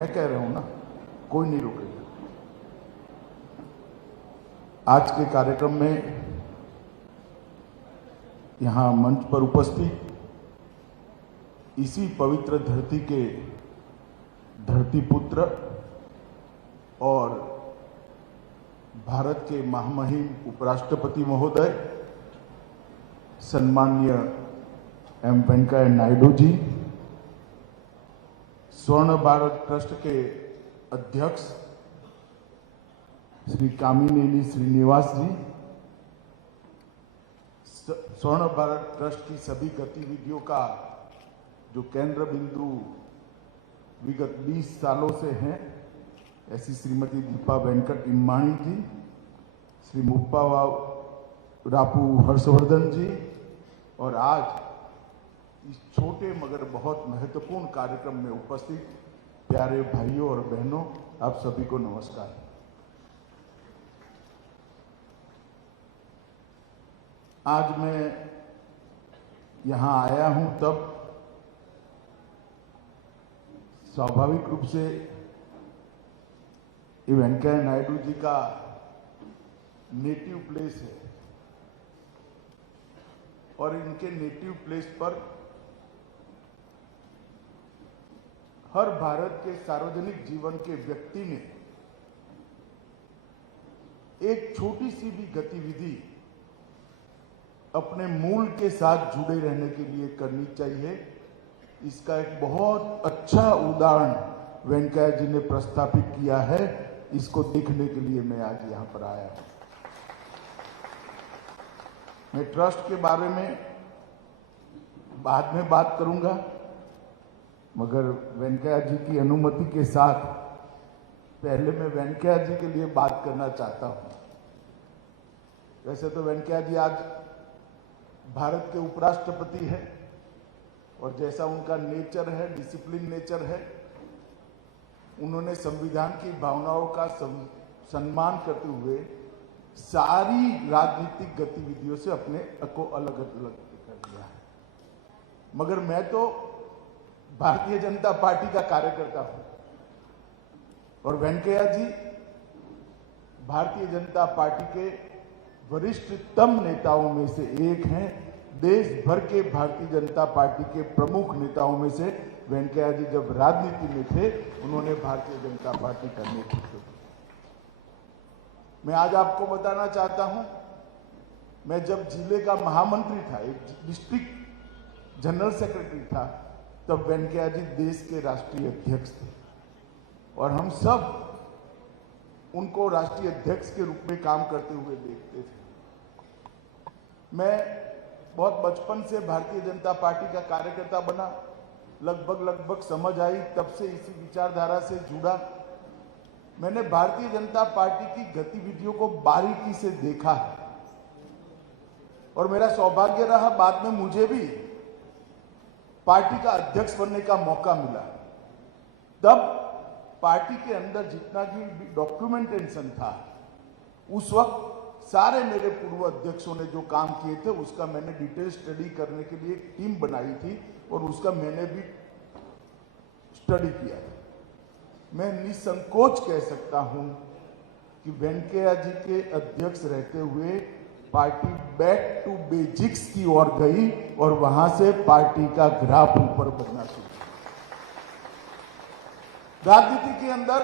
मैं कह रहा हूं ना, कोई नहीं रोकेगा। आज के कार्यक्रम में यहां मंच पर उपस्थित इसी पवित्र धरती के धरती पुत्र और भारत के महामहिम उपराष्ट्रपति महोदय सम्माननीय एम वेंकैया नायडू जी, स्वर्ण भारत ट्रस्ट के अध्यक्ष श्री कामिनेनी श्रीनिवास जी, स्वर्ण भारत ट्रस्ट की सभी गतिविधियों का जो केंद्र बिंदु विगत 20 सालों से हैं, ऐसी श्रीमती दीपा वेंकट इम्माणी जी, श्री मुप्पा रापू हर्षवर्धन जी, और आज इस छोटे मगर बहुत महत्वपूर्ण कार्यक्रम में उपस्थित प्यारे भाइयों और बहनों, आप सभी को नमस्कार। आज मैं यहां आया हूं तब स्वाभाविक रूप से वेंकैया नायडू जी का नेटिव प्लेस है और इनके नेटिव प्लेस पर हर भारत के सार्वजनिक जीवन के व्यक्ति ने एक छोटी सी भी गतिविधि अपने मूल के साथ जुड़े रहने के लिए करनी चाहिए। इसका एक बहुत अच्छा उदाहरण वेंकैया जी ने प्रस्तापित किया है। इसको देखने के लिए मैं आज यहां पर आया हूं। मैं ट्रस्ट के बारे में बाद में बात करूंगा, मगर वेंकैया जी की अनुमति के साथ पहले मैं वेंकैया जी के लिए बात करना चाहता हूं। वैसे तो वेंकैया जी आज भारत के उपराष्ट्रपति हैं और जैसा उनका नेचर है, डिसिप्लिन नेचर है, उन्होंने संविधान की भावनाओं का सम्मान करते हुए सारी राजनीतिक गतिविधियों से अपने को अलग अलग कर दिया है। मगर मैं तो भारतीय जनता पार्टी का कार्यकर्ता हूं और वेंकैया जी भारतीय जनता पार्टी के वरिष्ठतम नेताओं में से एक हैं। देश भर के भारतीय जनता पार्टी के प्रमुख नेताओं में से वेंकैया जी जब राजनीति में थे, उन्होंने भारतीय जनता पार्टी का नेतृत्व किया। मैं आज आपको बताना चाहता हूं, मैं जब जिले का महामंत्री था, एक डिस्ट्रिक्ट जनरल सेक्रेटरी था, तब वेंकैया जी देश के राष्ट्रीय अध्यक्ष थे और हम सब उनको राष्ट्रीय अध्यक्ष के रूप में काम करते हुए देखते थे। मैं बहुत बचपन से भारतीय जनता पार्टी का कार्यकर्ता बना, लगभग समझ आई, तब से इसी विचारधारा से जुड़ा। मैंने भारतीय जनता पार्टी की गतिविधियों को बारीकी से देखा है और मेरा सौभाग्य रहा, बाद में मुझे भी पार्टी का अध्यक्ष बनने का मौका मिला। तब पार्टी के अंदर जितना भी डॉक्यूमेंटेशन था, उस वक्त सारे मेरे पूर्व अध्यक्षों ने जो काम किए थे उसका मैंने डिटेल स्टडी करने के लिए एक टीम बनाई थी और उसका मैंने भी स्टडी किया था। मैं निसंकोच कह सकता हूं कि वेंकैया जी के अध्यक्ष रहते हुए पार्टी बैक टू बेसिक्स की ओर गई और वहां से पार्टी का ग्राफ ऊपर बढ़ना शुरू हुआ। राजनीति के अंदर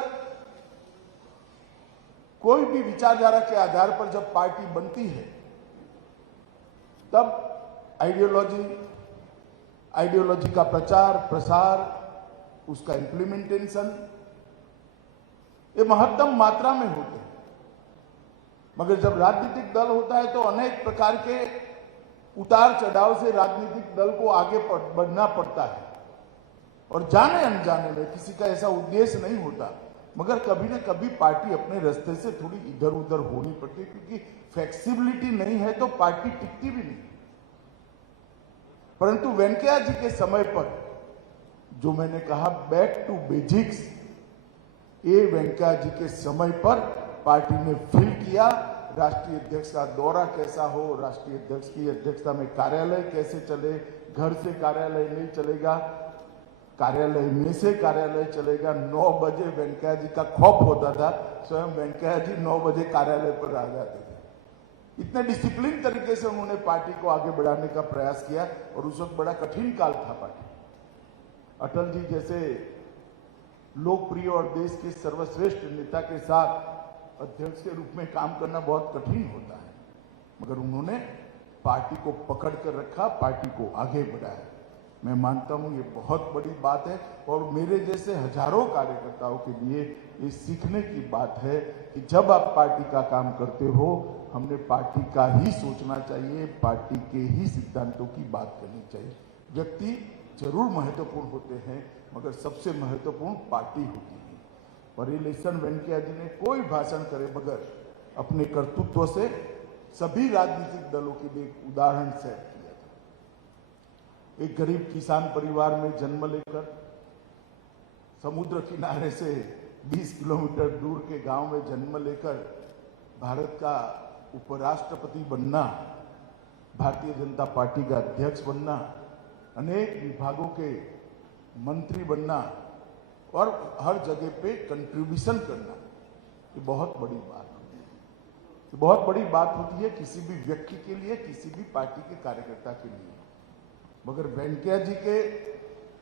कोई भी विचारधारा के आधार पर जब पार्टी बनती है, तब आइडियोलॉजी का प्रचार प्रसार, उसका इम्प्लीमेंटेशन, ये महत्तम मात्रा में होते हैं। मगर जब राजनीतिक दल होता है तो अनेक प्रकार के उतार चढ़ाव से राजनीतिक दल को आगे बढ़ना पड़ता है और जाने अनजाने में किसी का ऐसा उद्देश्य नहीं होता, मगर कभी न कभी पार्टी अपने रास्ते से थोड़ी इधर उधर होनी पड़ती है, क्योंकि फ्लेक्सिबिलिटी नहीं है तो पार्टी टिकती भी नहीं। परंतु वेंकैया जी के समय पर जो मैंने कहा बैक टू बेसिक्स, ये वेंकैया जी के समय पर पार्टी ने फील किया। राष्ट्रीय अध्यक्ष का दौरा कैसा हो, राष्ट्रीय अध्यक्ष की अध्यक्षता में कार्यालय कैसे चले, घर से कार्यालय नहीं चलेगा, कार्यालय में से कार्यालय चलेगा। 9 बजे वेंकैया जी का खौफ होता था, स्वयं वेंकैया जी 9 बजे कार्यालय पर आ जाते थे। इतने डिसिप्लिन तरीके से उन्होंने पार्टी को आगे बढ़ाने का प्रयास किया और उस वक्त बड़ा कठिन काल था पार्टी। अटल जी जैसे लोकप्रिय और देश के सर्वश्रेष्ठ नेता के साथ अध्यक्ष के रूप में काम करना बहुत कठिन होता है, मगर उन्होंने पार्टी को पकड़ कर रखा, पार्टी को आगे बढ़ाया। मैं मानता हूं ये बहुत बड़ी बात है और मेरे जैसे हजारों कार्यकर्ताओं के लिए ये सीखने की बात है कि जब आप पार्टी का काम करते हो, हमने पार्टी का ही सोचना चाहिए, पार्टी के ही सिद्धांतों की बात करनी चाहिए। व्यक्ति जरूर महत्वपूर्ण होते हैं, मगर सबसे महत्वपूर्ण पार्टी होती है। और इलेक्शन वेंकैया जी ने कोई भाषण करे बगैर अपने कर्तृत्व से सभी राजनीतिक दलों के लिए एक उदाहरण सेट किया था। एक गरीब किसान परिवार में जन्म लेकर समुद्र किनारे से 20 किलोमीटर दूर के गांव में जन्म लेकर भारत का उपराष्ट्रपति बनना, भारतीय जनता पार्टी का अध्यक्ष बनना, अनेक विभागों के मंत्री बनना और हर जगह पे कंट्रीब्यूशन करना, ये बहुत बड़ी बात होती है। ये बहुत बड़ी बात होती है किसी भी व्यक्ति के लिए, किसी भी पार्टी के कार्यकर्ता के लिए। मगर वेंकैया जी के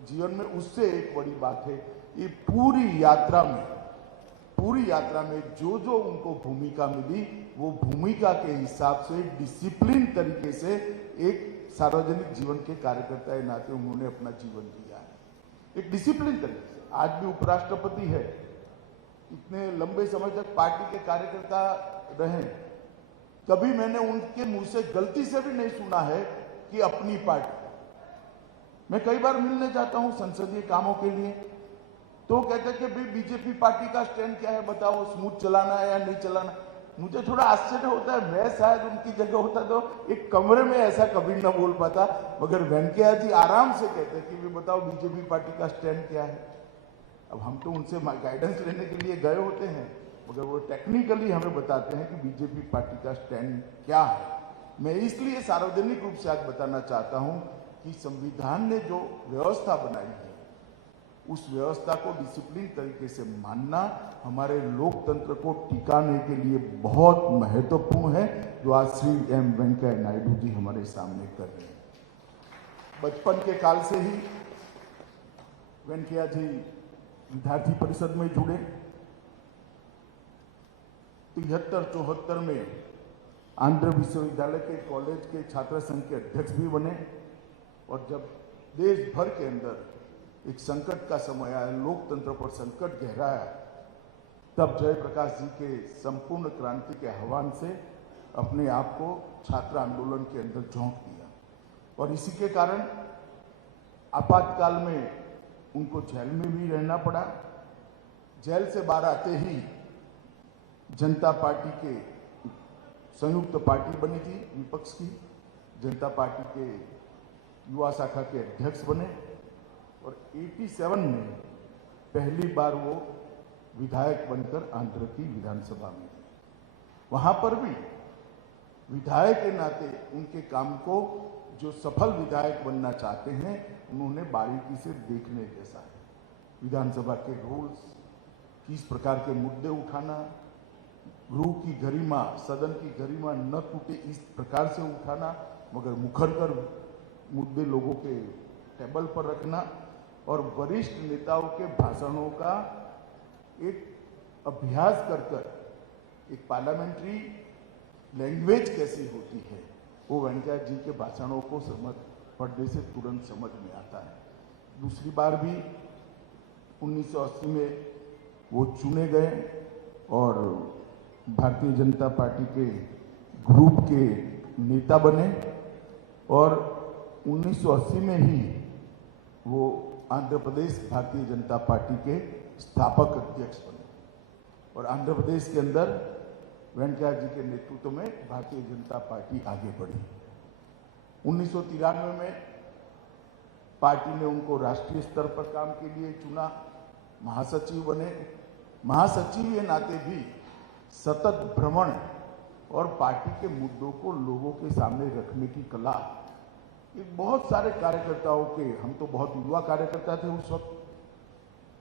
जीवन में उससे एक बड़ी बात है, ये पूरी यात्रा में जो जो उनको भूमिका मिली, वो भूमिका के हिसाब से डिसिप्लिन तरीके से एक सार्वजनिक जीवन के कार्यकर्ता के नाते उन्होंने अपना जीवन जिया है, एक डिसिप्लिन तरीके से। आज भी उपराष्ट्रपति है, इतने लंबे समय तक पार्टी के कार्यकर्ता रहे, कभी मैंने उनके मुंह से गलती से भी नहीं सुना है कि अपनी पार्टी। मैं कई बार मिलने जाता हूं संसदीय कामों के लिए, तो कहते हैं कि भाई बीजेपी पार्टी का स्टैंड क्या है, बताओ, स्मूथ चलाना है या नहीं चलाना। मुझे थोड़ा आश्चर्य होता है, मैं शायद उनकी जगह होता तो एक कमरे में ऐसा कभी न बोल पाता, मगर वेंकैया जी आराम से कहते हैं कि भाई बताओ बीजेपी पार्टी का स्टैंड क्या है। अब हम तो उनसे गाइडेंस लेने के लिए गए होते हैं, मगर वो टेक्निकली हमें बताते हैं कि बीजेपी पार्टी का स्टैंड क्या है। मैं इसलिए सार्वजनिक रूप से आज बताना चाहता हूं कि संविधान ने जो व्यवस्था बनाई है, उस व्यवस्था को डिसिप्लिन तरीके से मानना हमारे लोकतंत्र को टिकाने के लिए बहुत महत्वपूर्ण है, जो आज श्री एम वेंकैया नायडू जी हमारे सामने कर रहे हैं। बचपन के काल से ही वेंकैया जी विद्यार्थी परिषद में जुड़े। 73-74 में आंध्र विश्वविद्यालय के कॉलेज के छात्र संघ के अध्यक्ष भी बने। और जब देश भर के अंदर एक संकट का समय आया, लोकतंत्र पर संकट गहराया, तब जयप्रकाश जी के संपूर्ण क्रांति के आह्वान से अपने आप को छात्र आंदोलन के अंदर झोंक दिया। और इसी के कारण आपातकाल में उनको जेल में भी रहना पड़ा। जेल से बाहर आते ही जनता पार्टी के संयुक्त पार्टी बनी थी विपक्ष की, जनता पार्टी के युवा शाखा के अध्यक्ष बने और 87 में पहली बार वो विधायक बनकर आंध्र की विधानसभा में। वहां पर भी विधायक के नाते उनके काम को, जो सफल विधायक बनना चाहते हैं, उन्होंने बारीकी से देखने जैसा है। विधानसभा के रूल्स, किस प्रकार के मुद्दे उठाना, गृह की गरिमा, सदन की गरिमा न टूटे इस प्रकार से उठाना, मगर मुखर कर मुद्दे लोगों के टेबल पर रखना और वरिष्ठ नेताओं के भाषणों का एक अभ्यास कर एक पार्लियामेंट्री लैंग्वेज कैसी होती है, वो वेंकैया जी के भाषणों को पढ़ने से तुरंत समझ में आता है। दूसरी बार भी 1980 में वो चुने गए और भारतीय जनता पार्टी के ग्रुप के नेता बने और 1980 में ही वो आंध्र प्रदेश भारतीय जनता पार्टी के स्थापक अध्यक्ष बने और आंध्र प्रदेश के अंदर वेंकैया जी के नेतृत्व में भारतीय जनता पार्टी आगे बढ़ी। 1993 में पार्टी ने उनको राष्ट्रीय स्तर पर काम के लिए चुना, महासचिव बने। महासचिव के नाते भी सतत भ्रमण और पार्टी के मुद्दों को लोगों के सामने रखने की कला, एक बहुत सारे कार्यकर्ताओं के, हम तो बहुत युवा कार्यकर्ता थे उस वक्त,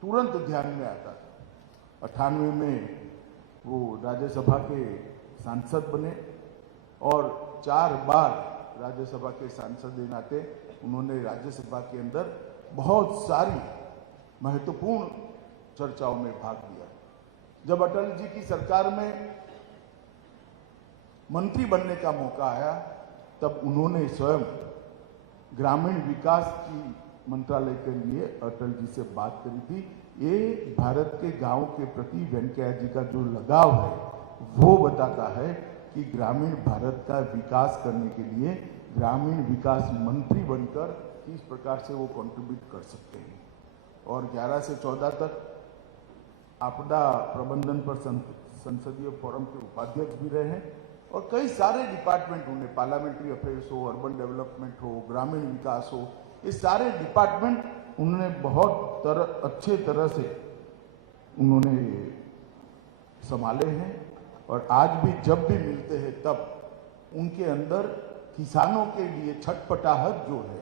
तुरंत ध्यान में आता था। 98 में वो राज्यसभा के सांसद बने और 4 बार राज्यसभा के सांसद के नाते उन्होंने राज्यसभा के अंदर बहुत सारी महत्वपूर्ण चर्चाओं में भाग लिया। जब अटल जी की सरकार में मंत्री बनने का मौका आया तब उन्होंने स्वयं ग्रामीण विकास की मंत्रालय के लिए अटल जी से बात करी थी। ये भारत के गांव के प्रति वेंकैया जी का जो लगाव है वो बताता है कि ग्रामीण भारत का विकास करने के लिए ग्रामीण विकास मंत्री बनकर किस प्रकार से वो कंट्रीब्यूट कर सकते हैं। और 11 से 14 तक आपदा प्रबंधन पर संसदीय फोरम के उपाध्यक्ष भी रहे हैं और कई सारे डिपार्टमेंट, उन्हें पार्लियामेंट्री अफेयर्स हो, अर्बन डेवलपमेंट हो, ग्रामीण विकास हो, ये सारे डिपार्टमेंट उन्होंने बहुत अच्छे तरह से उन्होंने संभाले हैं। और आज भी जब भी मिलते हैं तब उनके अंदर किसानों के लिए छटपटाहट जो है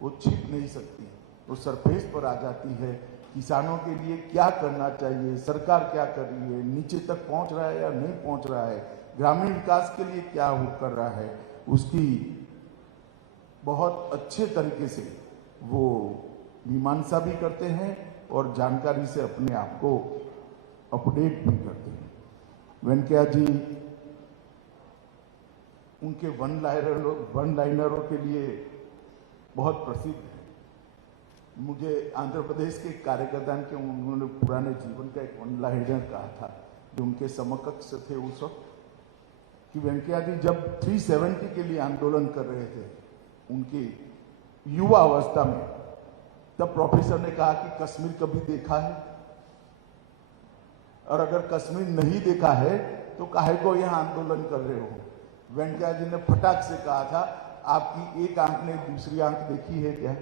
वो छिप नहीं सकती, वो सरफेस पर आ जाती है। किसानों के लिए क्या करना चाहिए, सरकार क्या कर रही है, नीचे तक पहुंच रहा है या नहीं पहुंच रहा है, ग्रामीण विकास के लिए क्या हो कर रहा है, उसकी बहुत अच्छे तरीके से वो मीमांसा भी करते हैं और जानकारी से अपने आप को अपडेट भी करते हैं। वेंकैया जी उनके वन लाइनरों के लिए बहुत प्रसिद्ध है। मुझे आंध्र प्रदेश के कार्यकर्ता के उन्होंने पुराने जीवन का एक वन लाइनर कहा था जो उनके समकक्ष थे उस वक्त, कि वेंकैया जी जब 370 के लिए आंदोलन कर रहे थे उनकी युवा अवस्था में, तब प्रोफेसर ने कहा कि कश्मीर कभी देखा है, और अगर कश्मीर नहीं देखा है तो काहे को यहां आंदोलन कर रहे हो। वेंकैया जी ने फटाक से कहा था, आपकी एक आंख ने दूसरी आंख देखी है क्या?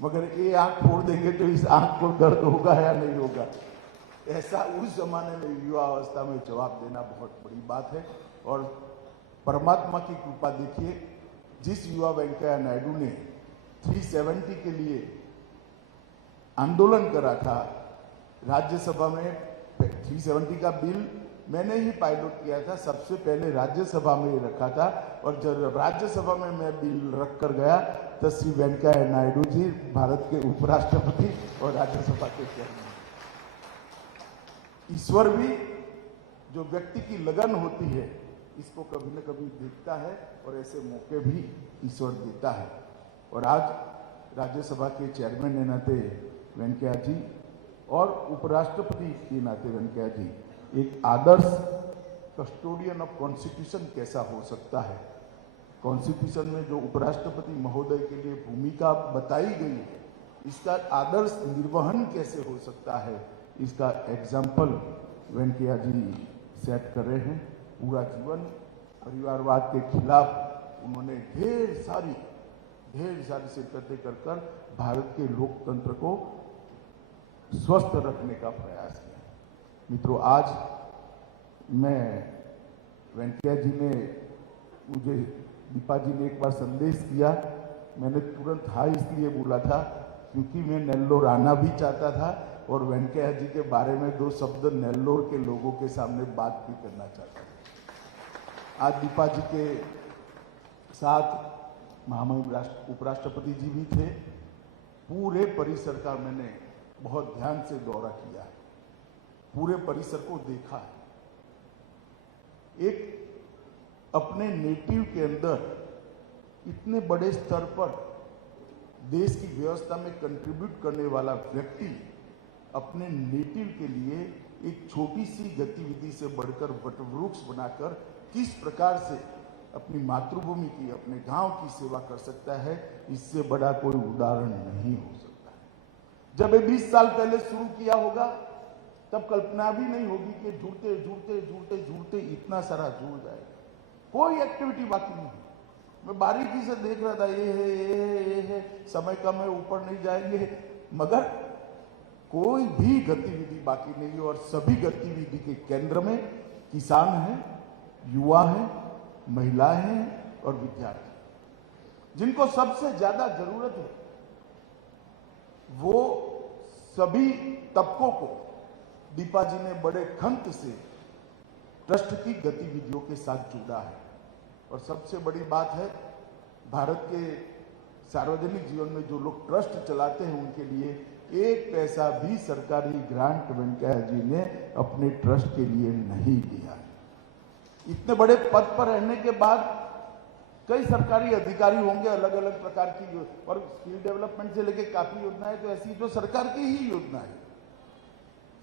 मगर ये आंख फोड़ देंगे तो इस आंख को दर्द होगा या नहीं होगा। ऐसा उस जमाने में युवा अवस्था में जवाब देना बहुत बड़ी बात है। और परमात्मा की कृपा देखिए, जिस युवा वेंकैया नायडू ने 370 के लिए आंदोलन करा था राज्यसभा में, 370 का बिल मैंने ही पायलट किया था, सबसे पहले राज्यसभा में ही रखा था। और जब राज्यसभा में मैं बिल रख कर गया तो श्री वेंकैया नायडू जी भारत के उपराष्ट्रपति और राज्यसभा के चेयरमैन। ईश्वर भी जो व्यक्ति की लगन होती है इसको कभी न कभी देखता है और ऐसे मौके भी ईश्वर देता है। और आज राज्यसभा के चेयरमैन के नाते वेंकैया जी और उपराष्ट्रपति के नाते वेंकैया जी एक आदर्श कस्टोडियन ऑफ कॉन्स्टिट्यूशन कैसा हो सकता है, कॉन्स्टिट्यूशन में जो उपराष्ट्रपति महोदय के लिए भूमिका बताई गई है इसका आदर्श निर्वहन कैसे हो सकता है, इसका एग्जाम्पल वेंकैया जी सेट कर रहे हैं। पूरा जीवन परिवारवाद के खिलाफ उन्होंने ढेर सारी शिरकतें कर भारत के लोकतंत्र को स्वस्थ रखने का प्रयास किया। मित्रों, आज मैं वेंकैया जी ने मुझे, दीपा जी ने एक बार संदेश किया, मैंने तुरंत हाँ इसलिए बोला था क्योंकि मैं नेल्लोर आना भी चाहता था और वेंकैया जी के बारे में 2 शब्द नेल्लोर के लोगों के सामने बात भी करना चाहता था। आज दीपा जी के साथ महामहिम उपराष्ट्रपति जी भी थे। पूरे परिसर का मैंने बहुत ध्यान से दौरा किया है, पूरे परिसर को देखा है। एक अपने नेटिव के अंदर इतने बड़े स्तर पर देश की व्यवस्था में कंट्रीब्यूट करने वाला व्यक्ति अपने नेटिव के लिए एक छोटी सी गतिविधि से बढ़कर वटवृक्ष बनाकर किस प्रकार से अपनी मातृभूमि की, अपने गांव की सेवा कर सकता है, इससे बड़ा कोई उदाहरण नहीं हो सकता है। जब ये 20 साल पहले शुरू किया होगा तब कल्पना भी नहीं होगी कि जुड़ते इतना सारा जुड़ जाएगा। कोई एक्टिविटी बाकी नहीं। मैं बारीकी से देख रहा था, ये है, समय कम है, ऊपर नहीं जाएंगे, मगर कोई भी गतिविधि बाकी नहीं है। और सभी गतिविधि के केंद्र में किसान हैं, युवा हैं, महिलाएं हैं और विद्यार्थी। जिनको सबसे ज्यादा जरूरत है, वो सभी तबकों को दीपा जी ने बड़े खंत से ट्रस्ट की गतिविधियों के साथ जोड़ा है। और सबसे बड़ी बात है, भारत के सार्वजनिक जीवन में जो लोग ट्रस्ट चलाते हैं उनके लिए एक पैसा भी सरकारी ग्रांट वेंकैया जी ने अपने ट्रस्ट के लिए नहीं दिया। इतने बड़े पद पर रहने के बाद कई सरकारी अधिकारी होंगे अलग अलग प्रकार की, और स्किल डेवलपमेंट से लेकर काफी योजनाएं तो ऐसी जो सरकार की ही योजना है।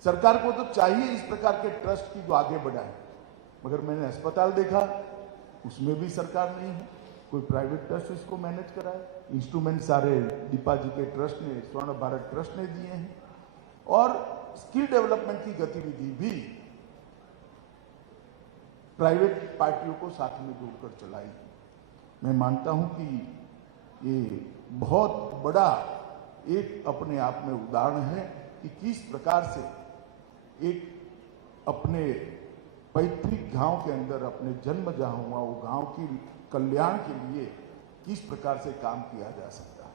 सरकार को तो चाहिए इस प्रकार के ट्रस्ट की जो आगे बढ़ाए, मगर मैंने अस्पताल देखा, उसमें भी सरकार नहीं है, कोई प्राइवेट ट्रस्ट इसको मैनेज कराए। इंस्ट्रूमेंट सारे दीपा जी के ट्रस्ट ने, स्वर्ण भारत ट्रस्ट ने दिए हैं, और स्किल डेवलपमेंट की गतिविधि भी प्राइवेट पार्टियों को साथ में जोड़कर चलाई। मैं मानता हूं कि ये बहुत बड़ा एक अपने आप में उदाहरण है कि किस प्रकार से एक अपने पैतृक गांव के अंदर, अपने जन्म जहां हुआ वो गांव की कल्याण के लिए किस प्रकार से काम किया जा सकता है।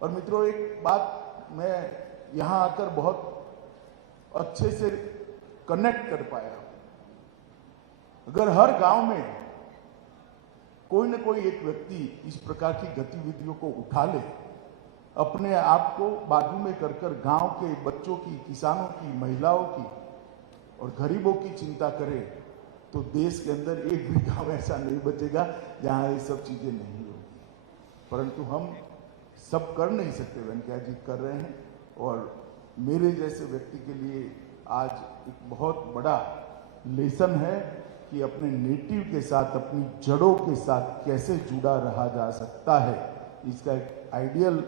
और मित्रों, एक बात मैं यहां आकर बहुत अच्छे से कनेक्ट कर पाया, अगर हर गांव में कोई न कोई एक व्यक्ति इस प्रकार की गतिविधियों को उठा ले, अपने आप को बाजू में कर गांव के बच्चों की, किसानों की, महिलाओं की और गरीबों की चिंता करे, तो देश के अंदर एक भी गांव ऐसा नहीं बचेगा जहां ये सब चीजें नहीं होगी। परंतु हम सब कर नहीं सकते, वेंकैया जी कर रहे हैं, और मेरे जैसे व्यक्ति के लिए आज एक बहुत बड़ा लेसन है कि अपने नेटिव के साथ, अपनी जड़ों के साथ कैसे जुड़ा रहा जा सकता है। इसका एक आइडियल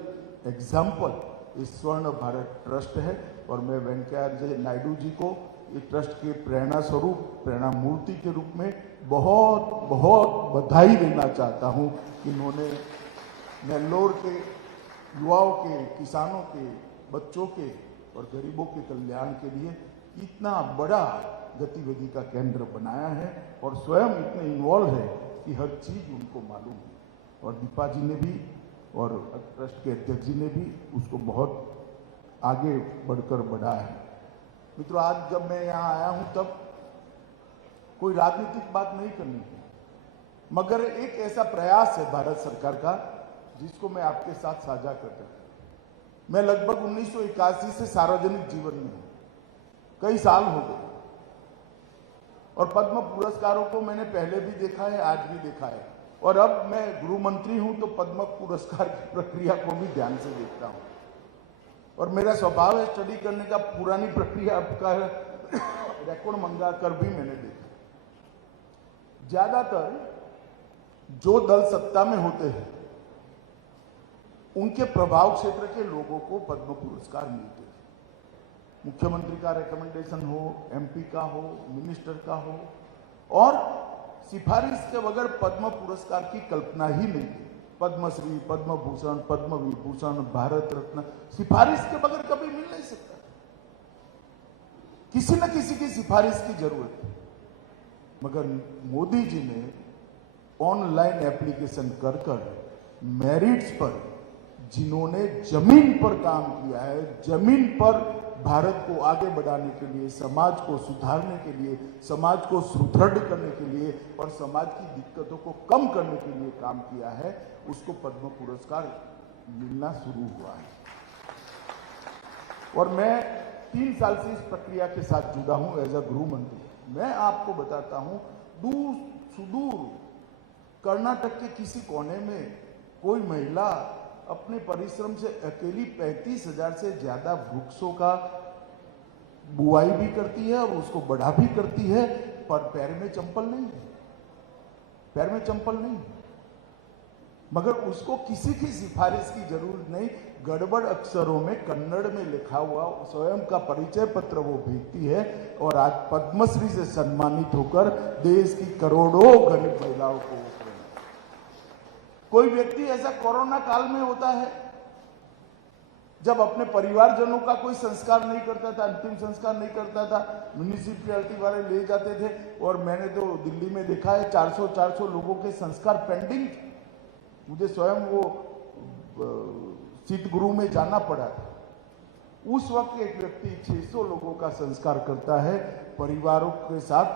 एग्जाम्पल इस स्वर्ण भारत ट्रस्ट है, और मैं वेंकैया नायडू जी को इस ट्रस्ट के प्रेरणा स्वरूप, प्रेरणा मूर्ति के रूप में बहुत बहुत बधाई देना चाहता हूं कि इन्होंने नेल्लोर के युवाओं के, किसानों के, बच्चों के और गरीबों के कल्याण के लिए इतना बड़ा गतिविधि का केंद्र बनाया है, और स्वयं इतने इन्वॉल्व है कि हर चीज उनको मालूम है। और दीपा जी ने भी और ट्रस्ट के अध्यक्ष जी ने भी उसको बहुत आगे बढ़कर बढ़ाया है। मित्रों, आज जब मैं यहाँ आया हूं तब कोई राजनीतिक बात नहीं करनी है, मगर एक ऐसा प्रयास है भारत सरकार का जिसको मैं आपके साथ साझा करता हूं। मैं लगभग 1981 से सार्वजनिक जीवन में हूं, कई साल हो गए, और पद्म पुरस्कारों को मैंने पहले भी देखा है, आज भी देखा है, और अब मैं गृह मंत्री हूं तो पद्म पुरस्कार की प्रक्रिया को भी ध्यान से देखता हूं। और मेरा स्वभाव है स्टडी करने का, पुरानी प्रक्रिया का रिकॉर्ड मंगा कर भी मैंने देखा। ज्यादातर जो दल सत्ता में होते हैं उनके प्रभाव क्षेत्र के लोगों को पद्म पुरस्कार मिलते हैं। मुख्यमंत्री का रिकमेंडेशन हो, एमपी का हो, मिनिस्टर का हो, और सिफारिश के बगैर पद्म पुरस्कार की कल्पना ही नहीं है। पद्मश्री, पद्म भूषण, पद्म विभूषण, भारत रत्न सिफारिश के बगैर कभी मिल नहीं सकता। किसी न किसी की सिफारिश की जरूरत है, मगर मोदी जी ने ऑनलाइन एप्लीकेशन कर मेरिट्स पर, जिन्होंने जमीन पर काम किया है, जमीन पर भारत को आगे बढ़ाने के लिए, समाज को सुधारने के लिए, समाज को सुदृढ़ करने के लिए और समाज की दिक्कतों को कम करने के लिए काम किया है, उसको पद्म पुरस्कार मिलना शुरू हुआ है। और मैं 3 साल से इस प्रक्रिया के साथ जुड़ा हूं एज अ गृह मंत्री। मैं आपको बताता हूं, दूर सुदूर कर्नाटक के किसी कोने में कोई महिला अपने परिश्रम से अकेली 35,000 से ज्यादा वृक्षों का बुआई भी करती है और उसको बढ़ा भी करती है, पर पैर में चंपल नहीं है, पैर में चंपल नहीं है। मगर उसको किसी की सिफारिश की जरूरत नहीं, गड़बड़ अक्षरों में कन्नड़ में लिखा हुआ स्वयं का परिचय पत्र वो भेजती है, और आज पद्मश्री से सम्मानित होकर देश की करोड़ों गरीब महिलाओं को। कोई व्यक्ति ऐसा कोरोना काल में होता है जब अपने परिवारजनों का कोई संस्कार नहीं करता था, अंतिम संस्कार नहीं करता था, म्यूनिसिपैलिटी वाले ले जाते थे, और मैंने तो दिल्ली में देखा है 400 लोगों के संस्कार पेंडिंग, मुझे स्वयं वो सिद्ध गुरु में जाना पड़ा था। उस वक्त एक व्यक्ति 600 लोगों का संस्कार करता है, परिवारों के साथ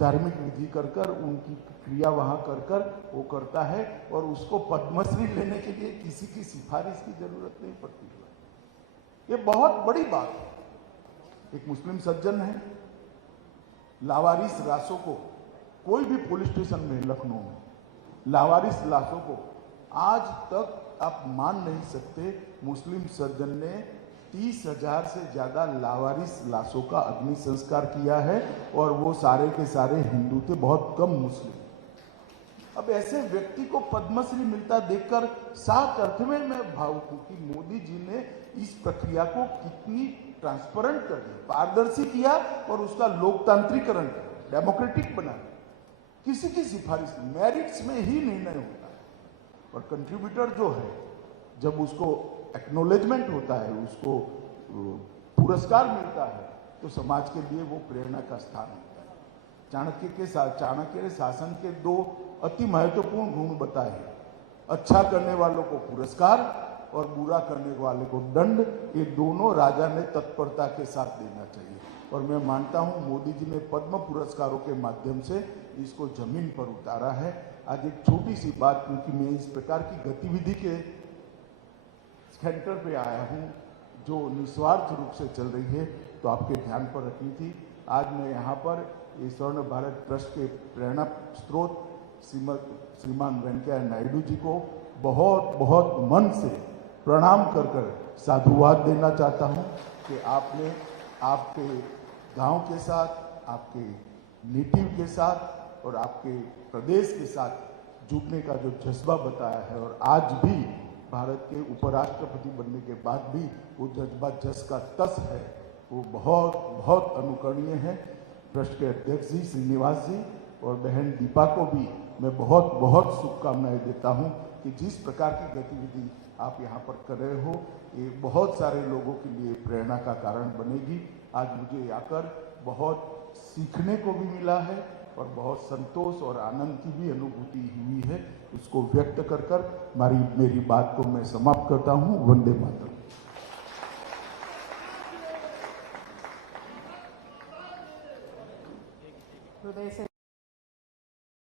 धार्मिक विधि कर उनकी क्रिया वहां कर वो करता है, और उसको पद्मश्री लेने के लिए किसी की सिफारिश की जरूरत नहीं पड़ती है। ये बहुत बड़ी बात है। एक मुस्लिम सज्जन है, लावारिस लाशों को कोई भी पुलिस स्टेशन में लखनऊ में लावारिस लाशों को आज तक आप मान नहीं सकते, मुस्लिम सज्जन ने 30,000 से ज्यादा लावारिस लाशों का अग्नि संस्कार किया है, और वो सारे के सारे हिंदू थे, बहुत कम मुस्लिम। अब ऐसे व्यक्ति को पद्मश्री मिलता देखकर साफ अर्थ में मैं भावुक हूं कि मोदी जी ने इस प्रक्रिया को कितनी ट्रांसपेरेंट कर दिया, पारदर्शी किया, और उसका लोकतांत्रिकरण किया, डेमोक्रेटिक बना। किसी की सिफारिश मेरिट्स में ही निर्णय होता है, और कंट्रीब्यूटर जो है जब उसको एक्नोलेजमेंट होता है, उसको पुरस्कार मिलता है, तो समाज के लिए वो प्रेरणा का स्थान होता है। चाणक्य ने शासन के 2 अति महत्वपूर्ण गुण बताए, अच्छा करने वालों को पुरस्कार और बुरा करने वाले को दंड। ये दोनों राजा ने तत्परता के साथ देना चाहिए, और मैं मानता हूं मोदी जी ने पद्म पुरस्कारों के माध्यम से इसको जमीन पर उतारा है। आज एक छोटी सी बात, क्योंकि मैं इस प्रकार की गतिविधि के सेंटर पे आया हूं जो निस्वार्थ रूप से चल रही है, तो आपके ध्यान पर रखनी थी। आज मैं यहाँ पर इस स्वर्ण भारत ट्रस्ट के प्रेरणा स्रोत श्रीमान वेंकैया नायडू जी को बहुत बहुत मन से प्रणाम कर साधुवाद देना चाहता हूँ कि आपने आपके गांव के साथ, आपके नेटिव के साथ और आपके प्रदेश के साथ जुड़ने का जो जज्बा बताया है, और आज भी भारत के उपराष्ट्रपति बनने के बाद भी वो जज्बा जस का तस है, वो बहुत बहुत अनुकरणीय है। ट्रस्ट के अध्यक्ष जी श्रीनिवास जी और बहन दीपा को भी मैं बहुत बहुत शुभकामनाएं देता हूं कि जिस प्रकार की गतिविधि आप यहाँ पर कर रहे हो, ये बहुत सारे लोगों के लिए प्रेरणा का कारण बनेगी। आज मुझे आकर बहुत सीखने को भी मिला है, और बहुत संतोष और आनंद की भी अनुभूति हुई है। उसको व्यक्त कर मेरी बात को मैं समाप्त करता हूँ। वंदे मातरम।